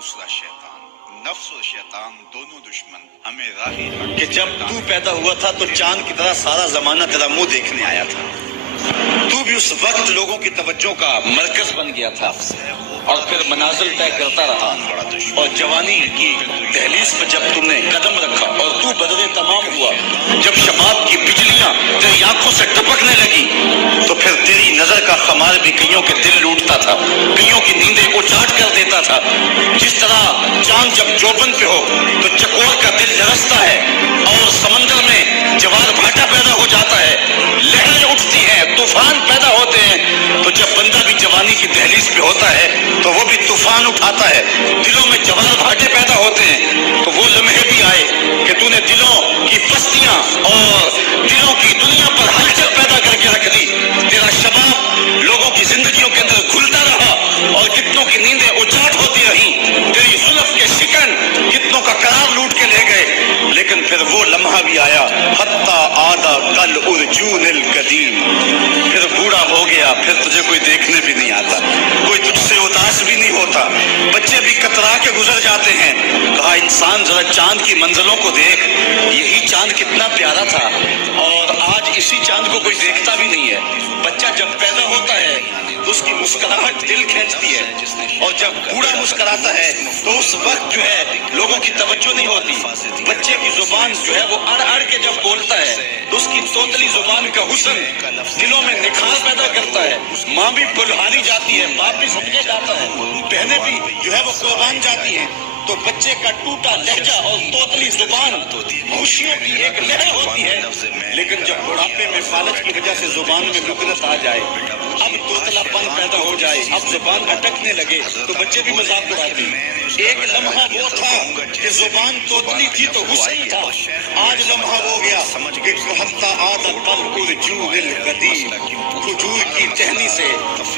دوسرا شیطان، نفس اور شیطان دونوں دشمن ہمیں راہ کہ جب تو پیدا ہوا تھا تو چاند کی طرح سارا زمانہ تیرا منہ دیکھنے آیا تھا. تو بھی اس وقت لوگوں کی توجہ کا مرکز بن گیا تھا اور پھر منازل طے کرتا رہا. اور جوانی کی دہلیز پہ جب تم نے قدم رکھا اور تو بدلے تمام ہوا، جب شباب کی بجلیاں تیری آنکھوں سے ٹپکنے لگی تو پھر تیری نظر کا خمار بھی کئیوں کے دل لوٹتا تھا، کئیوں کی نیندیں اچاٹ کر دیتا تھا. جس طرح چاند جب جوبن پہ ہو تو چکور کا دل لرزتا ہے اور سمندر میں جوار بھاٹا پیدا ہو جاتا ہے، لہریں اٹھتی ہیں، طوفان پیدا ہوتے ہیں. تو جب بندہ بھی جوانی کی دہلیز پہ ہوتا ہے تو وہ بھی طوفان اٹھاتا ہے، دلوں میں جوار بھاٹے پیدا ہوتے ہیں. تو وہ لمحے بھی آئے کہ تو نے دلوں کی پستیاں اور دلوں کی دنیا پر ہلچل پیدا کر کے رکھ دی. تیرا شباب لوگوں کی زندگیوں کے اندر گھلتا رہا اور کتنوں کی نیندیں اچاٹ ہوتی رہیں. تیری زلف کے شکن کتنوں کا قرار لوٹ کے لے گئے. لیکن پھر وہ لمحہ بھی آیا، حتی آدھا کل ارجون القدیم. پھر بوڑھا ہو گیا، پھر تجھے کوئی دیکھنے بھی نہیں آتا، کوئی تجھ سے اداس بھی نہیں ہوتا، بچے بھی کترا کے گزر جاتے ہیں. کہا انسان ذرا چاند کی منزلوں کو دیکھ، یہی چاند کتنا پیارا تھا اور آج اسی چاند کو کوئی دیکھتا بھی نہیں ہے. بچہ جب پیدا ہوتا ہے تو اس کی مسکراہٹ دل کھینچتی ہے اور جب بوڑھا مسکراتا ہے تو اس وقت جو ہے لوگوں کی توجہ نہیں ہوتی. بچے کی زبان جو ہے وہ اڑ اڑ کے جب بولتا ہے تو اس کی توتلی زبان کا حسن دلوں میں نکھار پیدا کرتا ہے. ماں بھی بلہاری جاتی ہے، باپ بھی صدقے جاتا ہے، بہنیں بھی جو ہے وہ قربان جاتی ہیں. تو بچے کا ٹوٹا لہجہ اور توتلی زبان خوشیوں کی ایک لہر ہوتی ہے. لیکن جب بڑھاپے میں فالج کی وجہ سے زبان میں نکلت آ جائے، اب توتلا پن پیدا ہو جائے، اب زبان اٹکنے لگے تو بچے بھی مذاق اڑاتے ہیں. ایک لمحہ وہ تھا کہ زبان توتلی تھی تو حسن تھا، آج لمحہ ہو گیا کہ حتی آدھا کل ارجون القدیم. کھجور کی ٹہنی سے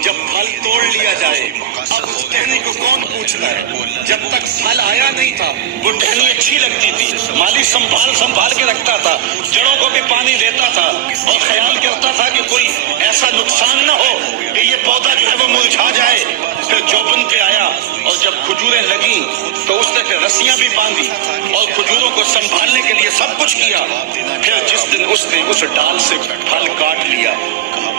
جب پھل توڑ لیا جائے اب اس ٹہنی کو کون پوچھتا ہے؟ جب تک پھل آیا نہیں تھا وہ ٹہنی اچھی لگتی تھی، مالی سنبھال کے رکھتا تھا، جڑوں کو بھی پانی دیتا تھا اور خیال کرتا تھا کہ کوئی ایسا نقصان نہ ہو کہ یہ پودا جو ہے وہ مرجھا جائے. پھر جوبن پہ آیا اور جب کھجوریں لگیں تو اس نے پھر رسیاں بھی باندھی اور کھجوروں کو سنبھالنے کے لیے سب کچھ کیا. پھر جس دن اس نے اس ڈال سے پھل کاٹ لیا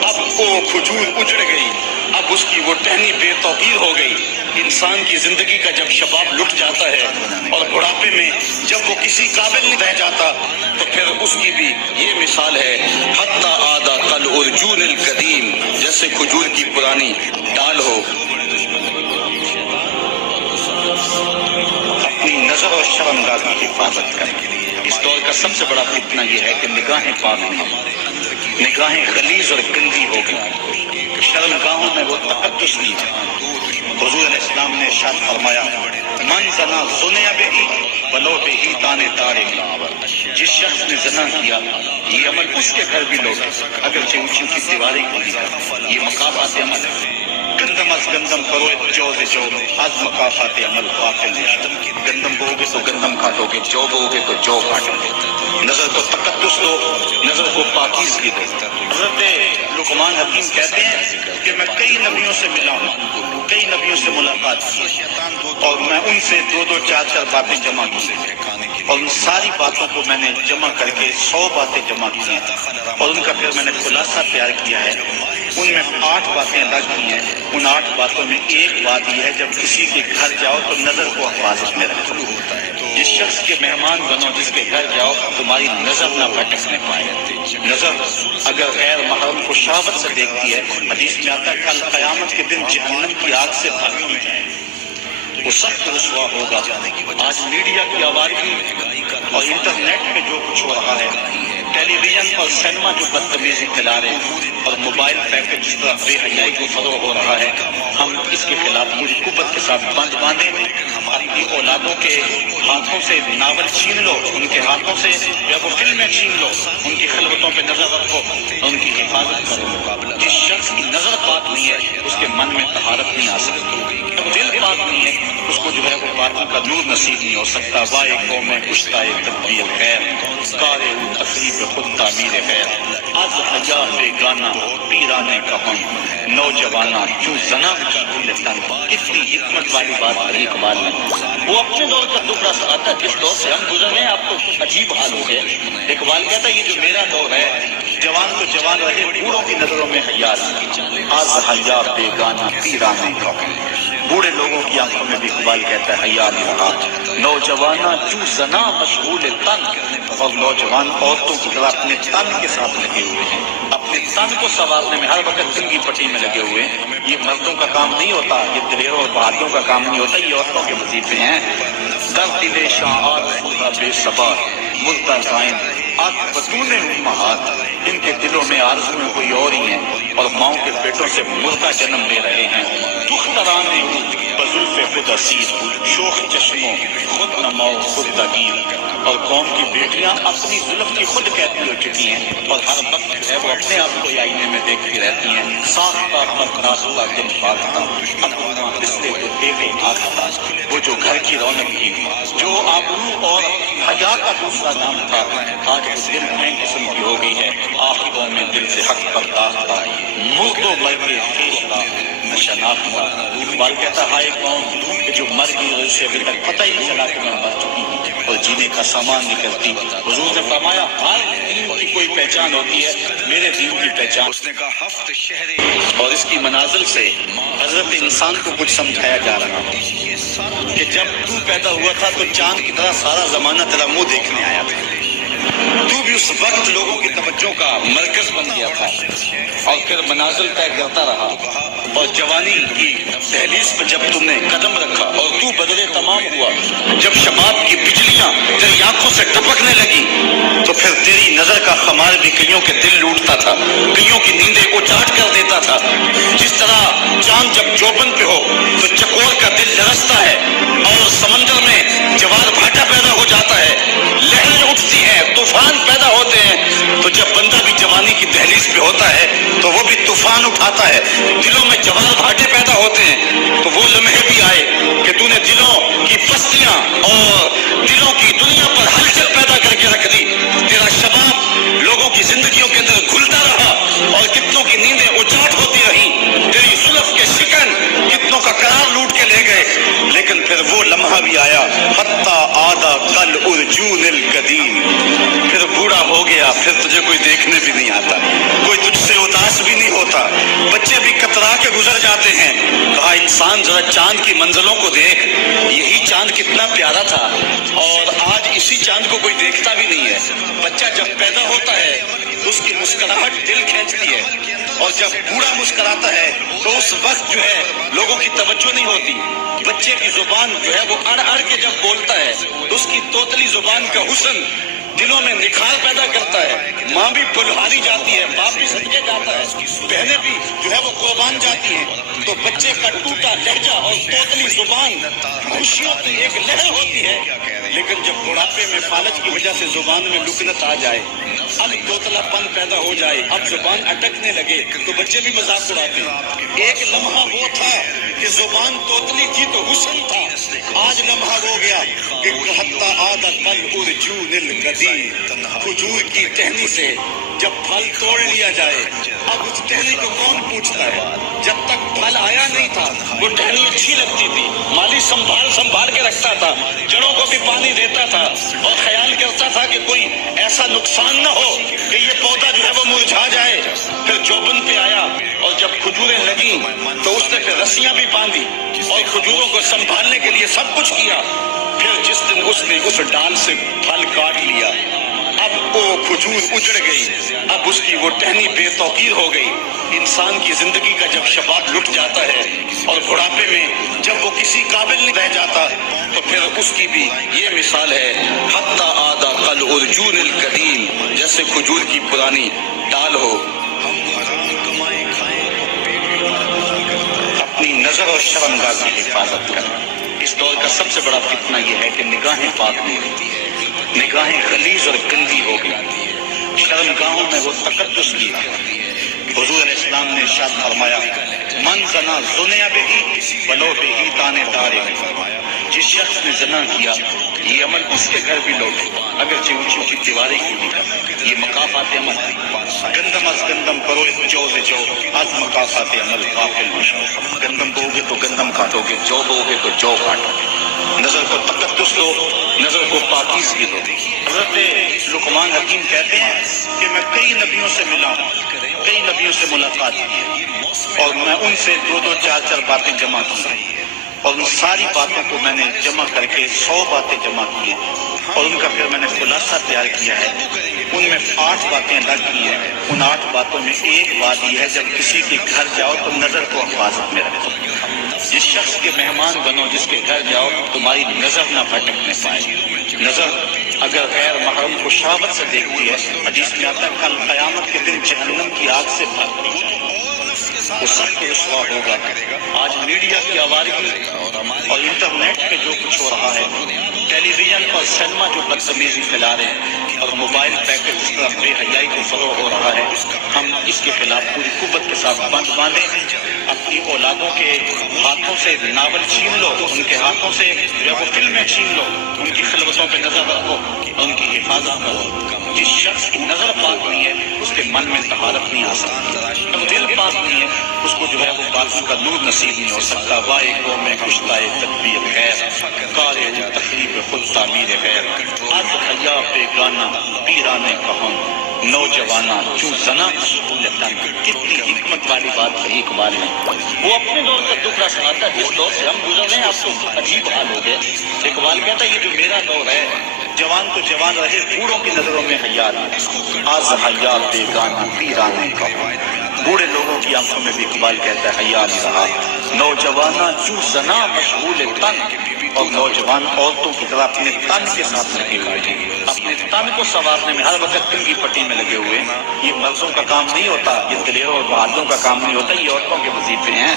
اب وہ کھجور اجڑ گئی، اب اس کی وہ ٹہنی بے توقیر ہو گئی. انسان کی زندگی کا جب شباب لٹ جاتا ہے اور بڑھاپے میں جب وہ کسی قابل نہیں رہ جاتا تو پھر اس کی بھی یہ مثال ہے، حتی آدھا کل ارجون القدیم، جیسے کھجور کی پرانی ڈال ہو. اپنی نظر اور شرمگاہ کی حفاظت کریں. اس دور کا سب سے بڑا فتنہ یہ ہے کہ نگاہیں پاک نہیں، نگاہیں غلیظ اور گندی ہو گئی. شرمگاہوں میں وہ تقدس نہیں ہے. حضور علیہ السلام نے ارشاد فرمایا، من زنا زنیا بہی ولو بہی تانے دارے. جس شخص نے زنا کیا یہ عمل اس کے گھر بھی لوٹے اگرچہ اونچی اونچی دیواریں کھلی جائیں. یہ مقامات عمل گندم از گندم کرو جو از مقامات عمل قاتل نشان. گندم بو گے تو گندم کاٹو گے، جو بو گے تو جو کاٹو گے. نظر کو تقدس دو، نظر کو پاکیزگی دو. حضرت لقمان حکیم کہتے ہیں کہ میں کئی نبیوں سے ملا ہوں، کئی نبیوں سے ملاقات کی اور میں ان سے دو دو چار چار باتیں جمع کی اور ان ساری باتوں کو میں نے جمع کر کے 100 باتیں جمع کی ہیں اور ان کا پھر میں نے خلاصہ تیار کیا ہے. ان میں 8 باتیں الگ کی ہیں. ان 8 باتوں میں ایک بات یہ ہے، جب کسی کے گھر جاؤ تو نظر کو حفاظت میں رکھو. جس شخص کے مہمان بنو، جس کے گھر جاؤ تمہاری نظر نہ بھٹکنے پائے. نظر اگر غیر محرم کو شہوت سے دیکھتی ہے، حدیث میں آتا ہے کل قیامت کے دن جہنم کی آگ سے بھاگوں میں جائے، وہ سخت رسوا ہوگا. آج میڈیا کی آوازی اور انٹرنیٹ پہ جو کچھ ہو رہا ہے، ٹیلی ویژن اور سینما جو بدتمیزی پھیلا رہے ہیں اور موبائل پیکج جس طرح بے حیائی کو فروغ ہو رہا ہے، ہم اس کے خلاف پوری قوت کے ساتھ بند باندھیں. اپنی اولادوں کے ہاتھوں سے ناول چھین لو، ان کے ہاتھوں سے یا وہ فلمیں چھین لو، ان کی خلوتوں پہ نظر رکھو، ان کی حفاظت کرو. جس شخص کی نظر پاک نہیں ہے اس کے من میں طہارت نہیں آ سکتی. جب دل پاک نہیں ہے اس کو جو ہے وہ پاکی کا نور نصیب نہیں ہو سکتا. وائے قوم کشتہ تدبیر خیر، کار او تقریب خود تعمیر خیر. از حیا بیگانہ پیرانے کہوں نوجوانہ چوں زنا مشغول تن. کتنی حکمت والی بات ہے اقبال نے. وہ اپنے دور کا ٹکڑا سناتا ہے جس دور سے ہم گزرے ہیں. آپ کو کچھ عجیب حال ہو گئے. اقبال کہتا ہے یہ جو میرا دور ہے جوان تو جوان رہے بوڑھوں کی نظروں میں حیا نہیں. از حیا بیگانہ پیرانے کہوں. بوڑھے لوگوں کی آنکھوں میں بھی اقبال کہتا ہے حیا نہیں رہا. نوجوانہ چوں زنا مشغول تن. اور نوجوان عورتوں کی طرح اپنے تن کے ساتھ لگے ہوئے ہیں. اپنے تن کو سنوارنے میں ہر وقت کنگھی پٹی میں لگے ہوئے ہیں. یہ مردوں کا کام نہیں ہوتا. یہ دلیروں اور بہادروں کا کام نہیں ہوتا. یہ عورتوں کے وظیفے ہیں. در دل شاعات خدا بے صبا مردہ زائن آگ بطون امہات. ان کے دلوں میں آرزویں کوئی اور ہی ہیں اور ماؤں کے پیٹوں سے مردہ جنم لے رہے ہیں. دخترانے بزلف خود اسیر شوخ چشموں خود نماؤ خود تغیر. اور قوم کی بیٹیاں اپنی زلف کی خود قیدی ہو چکی ہیں اور ہر وقت جو ہے وہ اپنے آپ کو آئینے میں دیکھتی رہتی ہیں. ساختہ پر راستہ دل پاکتا اپنا بسلے کو دیکھے آکھتا. وہ جو گھر کی رونق تھی جو آبرو اور حیا کا دوسرا نام تھا آج وہ دل میں قسم کی ہو گئی ہے. آخروں میں دل سے حق پر داغتا مردوں بھر کے خیشتا نشناختہ. اقبال کہتا ہائے قوم کہ جو مر گئی اور اسے ابھی تک پتہ ہی نہیں چلا کہ میں مر چکی ہوں اور جینے کا سامان نہیں کرتی. حضور نے فرمایا ہر دین کی کوئی پہچان ہوتی ہے. میرے دین کی پہچان. اس نے کہا ہفت شہر اور اس کی منازل سے حضرت انسان کو کچھ سمجھایا جا رہا کہ جب تو پیدا ہوا تھا تو چاند کی طرح سارا زمانہ تیرا منہ دیکھنے آیا تھا. تو بھی اس وقت لوگوں کی توجہ کا مرکز بن گیا تھا اور پھر منازل طے کرتا رہا. اور جوانی کی دہلیز پر جب تم نے قدم رکھا اور تو بدلے تمام ہوا, جب شباب کی بجلیاں تیری آنکھوں سے ٹپکنے لگی تو پھر تیری نظر کا خمار بھی کئیوں کے دل لوٹتا تھا, کئیوں کی نیندیں اجاٹ کر دیتا تھا. جس طرح چاند جب چوبن پہ ہو تو چکور کا دل لرزتا ہے اور سمندر میں جوار بھاٹا پیدا ہو جاتا ہے, لہریں اٹھتی ہیں, طوفان پیدا ہوتے ہیں. تو جب بندہ بھی جوانی کی دہلیز پہ ہوتا ہے تو وہ بھی طوفان اٹھاتا ہے. دلوں میں جوار بھاٹے پیدا ہوتے ہیں تو وہ لمحے بھی آئے کہ تو نے دلوں کی بستیاں اور دلوں کی دنیا پر ہلچل پیدا کر کے رکھ دی. تیرا شباب لوگوں کی زندگیوں کے اندر گھلتا رہا اور کتنوں کی نیندیں اجاٹ ہوتی رہی. تیری زلف کے شکن کتنوں کا قرار لوٹ کے لے گئے. لیکن پھر وہ لمحہ بھی آیا حتی آدھا کل ارجون القدیم. پھر بوڑھا ہو گیا, پھر تجھے کوئی دیکھنے بھی نہیں آتا, کوئی تجھ سے اداس بھی نہیں ہوتا, بچے بھی کترا کے گزر جاتے ہیں. کہا انسان ذرا چاند کی منزلوں کو دیکھ, یہی چاند کتنا پیارا تھا اور آج اسی چاند کو کوئی دیکھتا بھی نہیں ہے. بچہ جب پیدا ہوتا ہے اس کی مسکراہٹ دل کھینچتی ہے اور جب بوڑھا مسکراتا ہے تو اس وقت جو ہے لوگوں کی توجہ نہیں ہوتی. بچے کی زبان جو ہے وہ اڑ اڑ کے جب بولتا ہے اس کی توتلی زبان کا حسن دلوں میں نکھار پیدا کرتا ہے. ماں بھی بلہاری جاتی ہے, باپ بھی صدقے جاتا ہے, بہنیں بھی جو ہے وہ قربان جاتی ہیں. تو بچے کا ٹوٹا لہجہ اور توتلی زبان خوشیوں کی ایک لہر ہوتی ہے. لیکن جب بڑھاپے میں فالج کی وجہ سے زبان میں لکنت آ جائے, اب توتلا پن پیدا ہو جائے, اب زبان اٹکنے لگے تو بچے بھی مذاق اڑاتے ہیں. ایک لمحہ وہ تھا کہ زبان توتلی تھی تو حسن تھا, آج لمحہ ہو گیا کہ حتی آدھا کل ارجون القدیم. کھجور کی ٹہنی سے جب پھل توڑ لیا جائے اب اس ٹہنی کو کون پوچھتا ہے. جب تک پھل آیا نہیں تھا وہ ٹہنی اچھی لگتی تھی, مالی سنبھال کے رکھتا تھا, جڑوں کو بھی پانی دیتا تھا اور خیال کرتا تھا کہ کوئی ایسا نقصان نہ ہو کہ یہ پودا جو ہے وہ مرجھا جائے. پھر چوبن پہ آیا اور جب کھجوریں لگیں تو اس نے پھر رسیاں بھی باندھی اور کھجوروں کو سنبھالنے کے لیے سب کچھ کیا. پھر جس دن اس نے اس ڈال سے پھل کاٹ لیا اب وہ کھجور اجڑ گئی, اب اس کی وہ ٹہنی بے توقیر ہو گئی. انسان کی زندگی کا جب شباب لٹ جاتا ہے اور بڑھاپے میں جب وہ کسی قابل نہیں رہ جاتا تو پھر اس کی بھی یہ مثال ہے حتی آدھا کل ارجون القدیم, جیسے کھجور کی پرانی ڈال ہو. اپنی نظر اور شرمگاہ کی حفاظت کر. اس دور کا سب سے بڑا فتنہ یہ ہے کہ نگاہیں پاک نہیں ہوتی, نگاہیں غلیظ اور گندی ہو گئی. شرمگاہوں میں وہ تقدس کیا. حضور علیہ السلام نے ارشاد فرمایا من زنا زنیا بہی ولو بہی تانے دارے. جس شخص نے زنا کیا یہ عمل اس کے گھر بھی لوٹے اگرچہ اونچی اونچی دیواریں کیوں نہیں کرتا یہ مقافات عمل ہے گندم از گندم کرو جو سے جو از مقافات عمل غافل مشو گندم بو گے تو گندم کاٹو گے جو بو گے تو جو کاٹو گے نظر کو تقدس دو نظر کو پاکیزگی دو حضرت لقمان حکیم کہتے ہیں کہ میں کئی نبیوں سے ملا ہوں کئی نبیوں سے ملاقات کی اور میں ان سے دو دو چار چار باتیں جمع کی اور ان ساری باتوں کو میں نے جمع کر کے 100 باتیں جمع کی ہیں اور ان کا پھر میں نے خلاصہ تیار کیا ہے ان میں 8 باتیں الگ کی ہیں ان 8 باتوں میں ایک بات یہ ہے جب کسی کے گھر جاؤ تو نظر کو حفاظت میں رکھو جس شخص کے مہمان بنو جس کے گھر جاؤ تمہاری نظر نہ بھٹکنے پائے نظر اگر غیر محرم کو شہوت سے دیکھتی ہے حدیث میں آتا ہے کل قیامت کے دن جہنم کی آگ سے بھاگتی جائے وہ سخت رسوا ہوگا آج میڈیا کی آوارگی اور انٹرنیٹ پہ جو کچھ ہو رہا ہے ٹیلی ویژن اور سینما جو بدتمیزی پھیلا رہے ہیں اور موبائل پیکج جس طرح بے حیائی کو فروغ ہو رہا ہے ہم اس کے خلاف پوری قوت کے ساتھ بند باندھیں اپنی اولادوں کے ہاتھوں سے ناول چھین لو ان کے ہاتھوں سے جو وہ فلمیں چھین لو ان کی خلوتوں پہ نظر رکھو ان کی حفاظت کرو جس شخص کی نظر پاک نہیں ہے اس کے من میں طہارت نہیں آ سکتی دل پاک نہیں ہے اس کو جو ہے وہ باطن کا نور نصیب نہیں ہو سکتا وائے کو میں کشتائے تدبیر غیر کارے تقریب خود تعمیر غیر از حیا بیگانہ پیرانے کہن نوجوانہ چوں زنا مشغول تن کتنی حکمت والی بات کہی اقبال نے وہ اپنے دور کا دکھ سناتا جس دور سے ہم گزر رہے ہیں آپ کو عجیب حال ہو گئے اقبال کہتا ہے یہ جو میرا دور ہے جوان تو جوان رہے بوڑھوں کی نظروں میں حیا نہیں آز حیا بیگانہ پیرانے کہن بوڑھے لوگوں کی آنکھوں میں بھی اقبال کہتا ہے حیا نہیں رہا نوجوانہ چوں زنا مشغول تن اور نوجوان عورتوں کی طرح اپنے تن کے ساتھ لگے ہوئے ہیں اپنے تن کو سنوارنے میں ہر وقت کنگھی پٹی میں لگے ہوئے یہ مردوں کا کام نہیں ہوتا یہ دلیروں اور بہادروں کا کام نہیں ہوتا یہ عورتوں کے وظیفے ہیں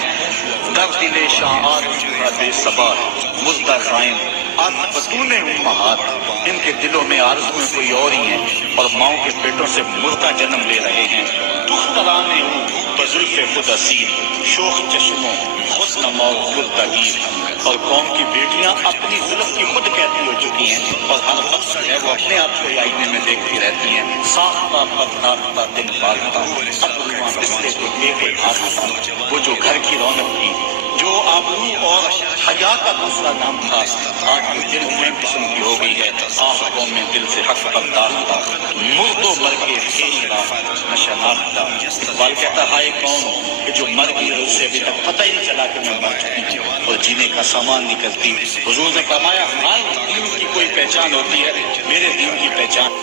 در دل شاعات بے صبا مردہ قائم بطون امہات ان کے دلوں میں آرزویں کوئی اور ہی ہیں اور ماؤں کے پیٹوں سے مردہ جنم لے رہے ہیں دخترانے ہوں بزلف خود اسیر شوخ چشموں خود نماؤ خود تغیر اور قوم کی بیٹیاں اپنی زلف کی خود کہتی ہو چکی ہیں اور ہر وقت ہے وہ اپنے آپ کو آئینے میں دیکھتی رہتی ہیں ساختہ بدناختہ دل بالتا ابروان پسلے کو لے کے آستا وہ جو گھر کی رونق تھی جو آبرو اور حیا کا دوسرا نام تھا آج وہ دل میں قسم کی ہو گئی ہے آہ قوم میں دل سے حق برداشتہ مرد و مر کے خیشرا نشناختہ اقبال کہتا ہائے قوم کہ جو مر گئی ہے اس سے ابھی تک پتہ ہی نہیں چلا کہ میں مر چکی ہوں اور جینے کا سامان نکلتی حضور نے فرمایا ہر دین کی کوئی پہچان ہوتی ہے میرے دین کی پہچان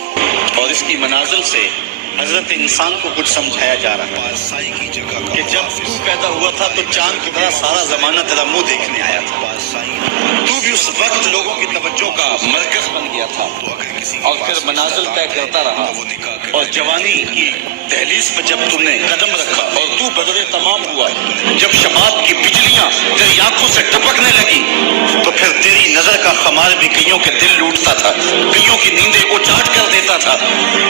اور اس کی منازل سے حضرت انسان کو کچھ سمجھایا جا رہا ہے کہ جب تو پیدا ہوا تھا تو چاند کی طرح سارا زمانہ تیرا منہ دیکھنے آیا تھا تو بھی اس وقت لوگوں کی توجہ کا مرکز بن گیا تھا اور پھر منازل طے کرتا رہا اور جوانی کی دہلیز پہ جب تم نے قدم رکھا اور تو بدر تمام ہوا جب شباب کی بجلیاں تیری آنکھوں سے ٹپکنے لگی تو پھر تیری نظر کا خمار بھی کئیوں کے دل لوٹتا تھا کئیوں کی نیندیں اچاٹ کر دیتا تھا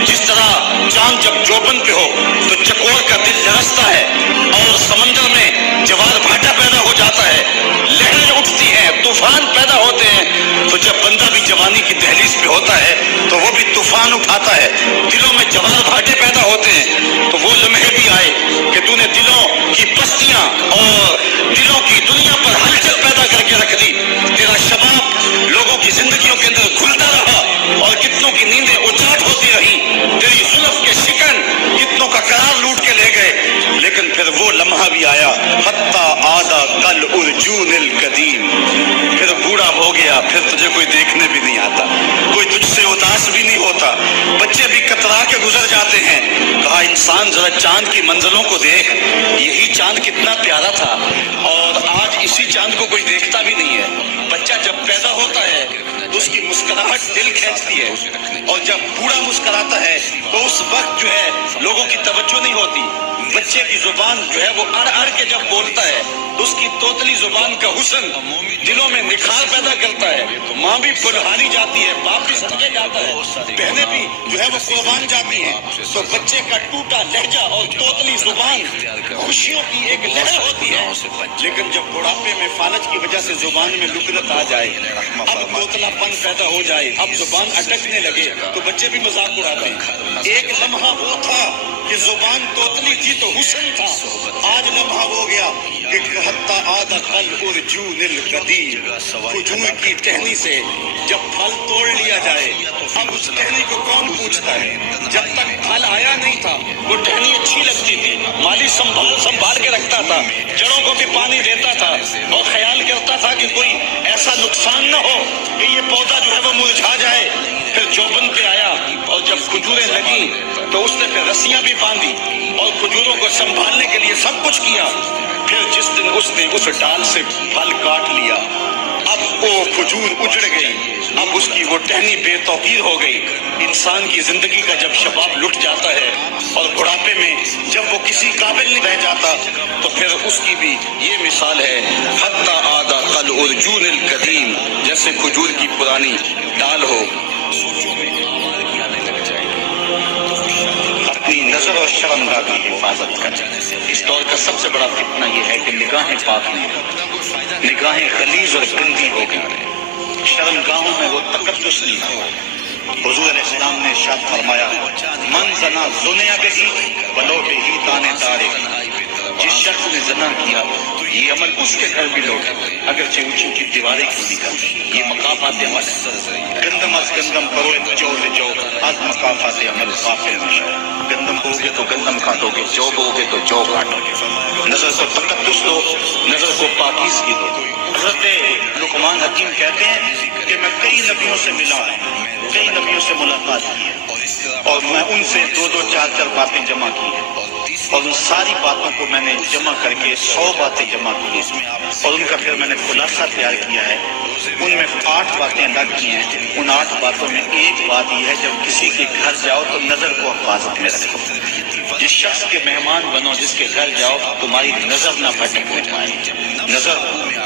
جس طرح چاند جب جوبن پہ ہو تو چکور کا دل لرزتا ہے اور سمندر میں جوار بھاٹا پیدا ہو جاتا ہے لہریں اٹھتی ہیں طوفان پیدا ہوتے ہیں تو جب بندہ بھی جوانی کی دہلیز پہ ہوتا ہے تو وہ بھی طوفان اٹھاتا ہے دلوں میں جوار بھاٹے پیدا ہوتے ہیں تو وہ لمحے بھی آئے کہ تو نے دلوں کی بستیاں اور دلوں کی دنیا پر ہلچل پیدا کر کے رکھ دی تیرا شباب لوگوں کی زندگیوں کے اندر گھلتا رہا اور کتنوں کی نیندیں اچاٹ ہوتی رہی تیری زلف کے شکن کتنوں کا قرار لوٹ کے لے گئے لیکن پھر وہ لمحہ بھی آیا حتی آدھا کل ارجون القدیم پھر بوڑھا ہو گیا پھر تجھے کوئی دیکھنے بھی نہیں آتا کوئی تجھ سے اداس بھی نہیں ہوتا بچے بھی کترا کے گزر جاتے ہیں کہا انسان ذرا چاند کی منزلوں کو دیکھ یہی چاند کتنا پیارا تھا اور آج اسی چاند کو کوئی دیکھتا بھی نہیں ہے بچہ جب پیدا ہوتا ہے تو اس کی مسکراہٹ دل کھینچتی ہے اور جب بوڑھا مسکراتا ہے تو اس وقت جو ہے لوگوں کی توجہ نہیں ہوتی بچے کی زبان جو ہے وہ اڑ اڑ کے جب بولتا ہے تو اس کی توتلی زبان کا حسن دلوں میں نکھار پیدا کرتا ہے ماں ماں بھی بلہاری جاتی ہے، باپ بھی صدقے جاتا ہے، بہنیں بھی جو ہے وہ قربان جاتی ہیں، تو بچے کا ٹوٹا لہجہ اور توتلی زبان خوشیوں کی ایک لہر ہوتی ہے، لیکن جب بڑھاپے میں فالج کی وجہ سے زبان میں لکنت آ جائے، اب توتلا پن پیدا ہو جائے، اب زبان اٹکنے لگے تو بچے بھی مذاق اڑاتے ہیں۔ ایک لمحہ وہ تھا کہ زبان توتلی تھی تو حسن تھا، آج لمحہ ہو گیا کہ حتی عاد قل ارجون القدیم، کھجور کی ٹہنی سے جب پھل توڑ لیا جائے اب اس ٹہنی کو کون پوچھتا ہے؟ جب تک پھل آیا نہیں تھا وہ ٹہنی اچھی لگتی تھی، مالی سنبھال کے رکھتا تھا، جڑوں کو بھی پانی دیتا تھا اور خیال کرتا تھا کہ کوئی ایسا نقصان نہ ہو کہ یہ پودا جو ہے وہ مرجھا جائے۔ پھر جوبن پہ آیا اور جب کھجوریں لگی تو اس نے پھر رسیاں بھی باندھی اور کھجوروں کو سنبھالنے کے لیے سب کچھ کیا۔ پھر جس دن اس نے اس ڈال سے پھل کاٹ لیا اب وہ کھجور اجڑ گئی، اب اس کی وہ ٹہنی بے توقیر ہو گئی۔ انسان کی زندگی کا جب شباب لٹ جاتا ہے اور بڑھاپے میں جب وہ کسی قابل نہیں رہ جاتا تو پھر اس کی بھی یہ مثال ہے، حتی عاد قل ارجون القدیم، جیسے کھجور کی پرانی ڈال ہو۔ اپنی نظر اور شرمگاہ کی حفاظت کریں۔ اس دور کا سب سے بڑا فتنہ یہ ہے کہ نگاہیں پاک نہیں ہوتی، نگاہیں غلیظ اور گندی ہو گئی، شرمگاہوں میں وہ تقدس نہیں ہو۔ حضور علیہ السلام نے ارشاد فرمایا، من زنا زنیا بہی ولو بہی تانے دارے، جس شخص نے زنا کیا یہ عمل اس کے گھر بھی لوٹے اگرچہ اونچی اونچی دیواریں کیوں نہیں کرتی۔ یہ مقافات عمل ہے، گندم از گندم پروئے جو لجو از مقافات عمل غافل مشو۔ گندم بو گے تو گندم کاٹو گے، جو بو گے تو جو کاٹو گے۔ نظر کو تقدس دو، نظر کو پاکیزگی دو۔ حضرت لقمان حکیم کہتے ہیں کہ میں کئی نبیوں سے ملا ہوں، کئی نبیوں سے ملاقات کی ہے اور میں ان سے 2-2 4-4 باتیں جمع کی ہیں اور ان ساری باتوں کو میں نے جمع کر کے 100 باتیں جمع کی ہیں اور ان کا پھر میں نے خلاصہ تیار کیا ہے۔ ان میں 8 باتیں الگ کی ہیں، ان 8 باتوں میں ایک بات یہ ہے جب کسی کے گھر جاؤ تو نظر کو حفاظت میں رکھو۔ جس شخص کے مہمان بنو، جس کے گھر جاؤ تمہاری نظر نہ بھٹکنے پائے۔ نظر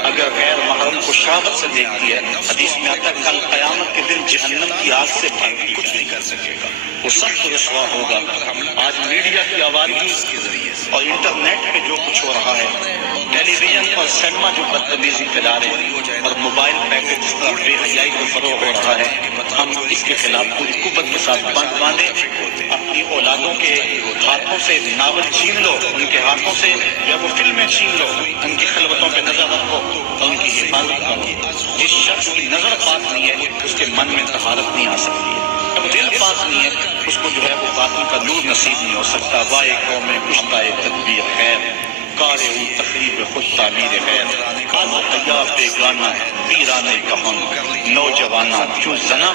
اگر غیر محرم کو شہوت سے دیکھتی ہے، حدیث میں آتا ہے کل قیامت کے دن جہنم کی آگ سے بھاگ کچھ نہیں کر سکے گا، وہ سخت رسوا ہوگا۔ آج میڈیا کی آوازی اور انٹرنیٹ پہ جو کچھ ہو رہا ہے، ٹیلی ویژن اور سینما جو بدتمیزی پھیلا رہے ہیں اور موبائل پیکج جس طرح بے حیائی کو فروغ ہو رہا ہے، ہم اس کے خلاف پوری قوت کے ساتھ باندھیں۔ اپنی اولادوں کے ہاتھوں سے ناول چھین لو، ان کے ہاتھوں سے یا وہ فلمیں چھین لو، ان کی خلوتوں پہ نظر رکھو اور ان کی حفاظت کرو۔ جس شخص کی نظر پاک نہیں ہے اس کے من میں طہارت نہیں آ سکتی ہے، جب دل پاک نہیں ہے اس کو جو ہے وہ باطن کا نور نصیب نہیں ہو سکتا۔ وائے قوم کشتۂ تدبیر خیر، کار او تخریب خود تعمیر خیر، از حیا بیگانہ پیرانے کہن، نوجوانہ جو زنا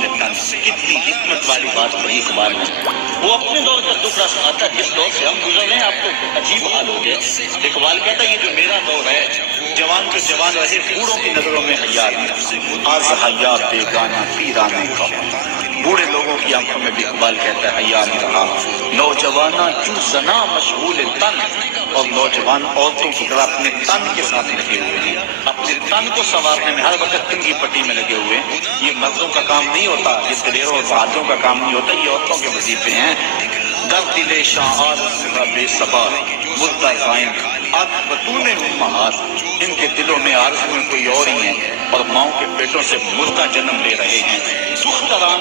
لتن۔ کتنی حکمت والی بات کہی اقبال نے۔ وہ اپنے دور کا ٹکڑا سناتا ہے، جس دور سے ہم گزر رہے ہیں آپ کو عجیب حال ہو گیا۔ اقبال کہتا ہے یہ جو میرا دور ہے، جوان تو جوان رہے، بوڑھوں کی نظروں میں حیا نہیں، از حیا بیگانہ پیرانے کہن۔ بوڑھے لوگوں کی آنکھوں میں بھی اقبال کہتا ہے حیا نہیں رہا۔ نوجوانہ جو زنا مشغول تن، اور نوجوان عورتوں کی طرح اپنے تن کے ساتھ لگے ہوئے ہیں، اپنے تن کو سنوارنے میں ہر وقت تنگی پٹی میں لگے ہوئے ہیں۔ یہ مردوں کا کام نہیں ہوتا، یہ دلیروں اور بہادروں کا کام نہیں ہوتا، یہ عورتوں کے وظیفے ہیں۔ در دل شاہ آرزو بے صبا مردہ قائم آج بطون امہات، ان کے دلوں میں آرزو میں کوئی اور ہی ہیں اور ماؤں کے پیٹوں سے مردہ جنم لے رہے ہیں۔ دختران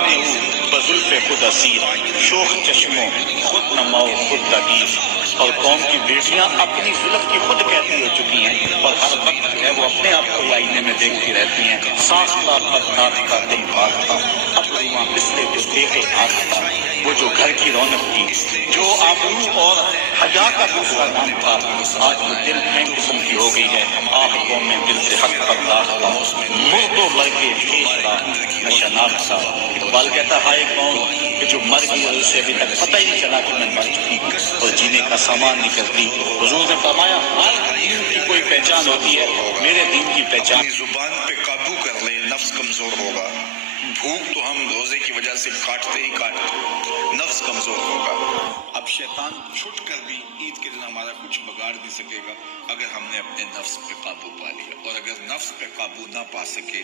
بزلف خود اسیر، شوخ چشموں خود نماؤ خود دگیر۔ اور قوم کی بیٹیاں اپنی زلف کی خود کہتی ہو چکی ہیں اور ہر وقت ہے وہ اپنے آپ کو آئینے میں دیکھتی رہتی ہیں۔ سانس کا پتنات کا دن بھاگ تھا، اب رواں پسلے جو دیکھے ہاتھ تھا، وہ جو گھر کی رونق تھی، جو آبرو اور حیا کا دوسرا نام تھا، آج وہ دل میں قسم کی ہو گئی ہے۔ آہ قوم میں دل سے حق پر داغتا، مردوں مر کے کھیچتا نشناختا۔ اقبال کہتا ہائے قوم کہ جو مر گئی اور اسے ابھی تک پتہ ہی نہیں چلا کہ میں مر چکی اور جینے کا سامان نہیں کرتی۔ حضور نے فرمایا ہر دین کی کوئی پہچان ہوتی ہے، میرے دین کی پہچان۔ اپنی زبان پہ قابو کر لیں، نفس کمزور ہوگا۔ بھوک تو ہم روزے کی وجہ سے کاٹتے ہی کاٹتے، نفس کمزور ہوگا۔ اب شیطان چھٹ کر بھی عید کے دن ہمارا کچھ بگاڑ نہیں سکے گا اگر ہم نے اپنے نفس پہ قابو پا لیا، اور اگر نفس پہ قابو نہ پا سکے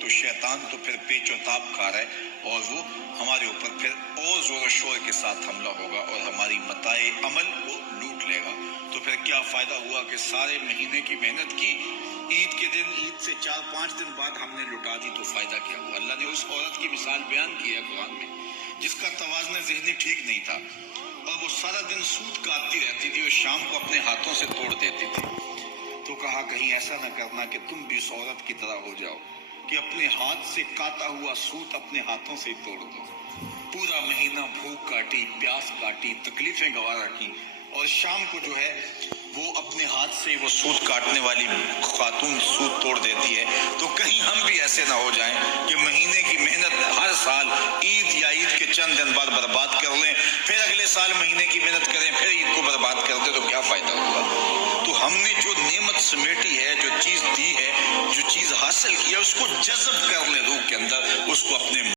تو شیطان تو پھر پیچ و تاب کھا رہا ہے اور وہ ہمارے اوپر پھر اور زور و شور کے ساتھ حملہ ہوگا اور ہماری متاع عمل کو لوٹ لے گا. تو پھر کیا فائدہ ہوا کہ سارے مہینے کی محنت کی, عید کے دن, عید سے 4-5 دن بعد ہم نے لٹا دی, تو فائدہ کیا ہوا؟ اللہ نے اس عورت کی مثال بیان کی ہے قرآن میں جس کا توازن ذہنی ٹھیک نہیں تھا اور وہ سارا دن سود کاٹتی رہتی تھی اور شام کو اپنے ہاتھوں سے توڑ دیتی تھی. تو کہا کہیں ایسا نہ کرنا کہ تم بھی اس عورت کی طرح ہو جاؤ کہ اپنے ہاتھ سے کاٹا ہوا سوت اپنے ہاتھوں سے توڑ دو. پورا مہینہ بھوک کاٹی, پیاس کاٹی, تکلیفیں گوارا کی اور شام کو جو ہے وہ اپنے ہاتھ سے وہ سوت کاٹنے والی خاتون سوت توڑ دیتی ہے. تو کہیں ہم بھی ایسے نہ ہو جائیں کہ مہینے کی محنت ہر سال عید یا عید کے چند دن بعد برباد کر لیں, پھر اگلے سال مہینے کی محنت کریں, پھر عید کو برباد کر دیں, تو کیا فائدہ ہوگا؟ تو ہم نے جو نعمت سمیٹی ہے, جو چیز دی ہے, جو چیز حاصل کی ہے, اس کو جذب کر لیں روح کے اندر, اس کو اپنے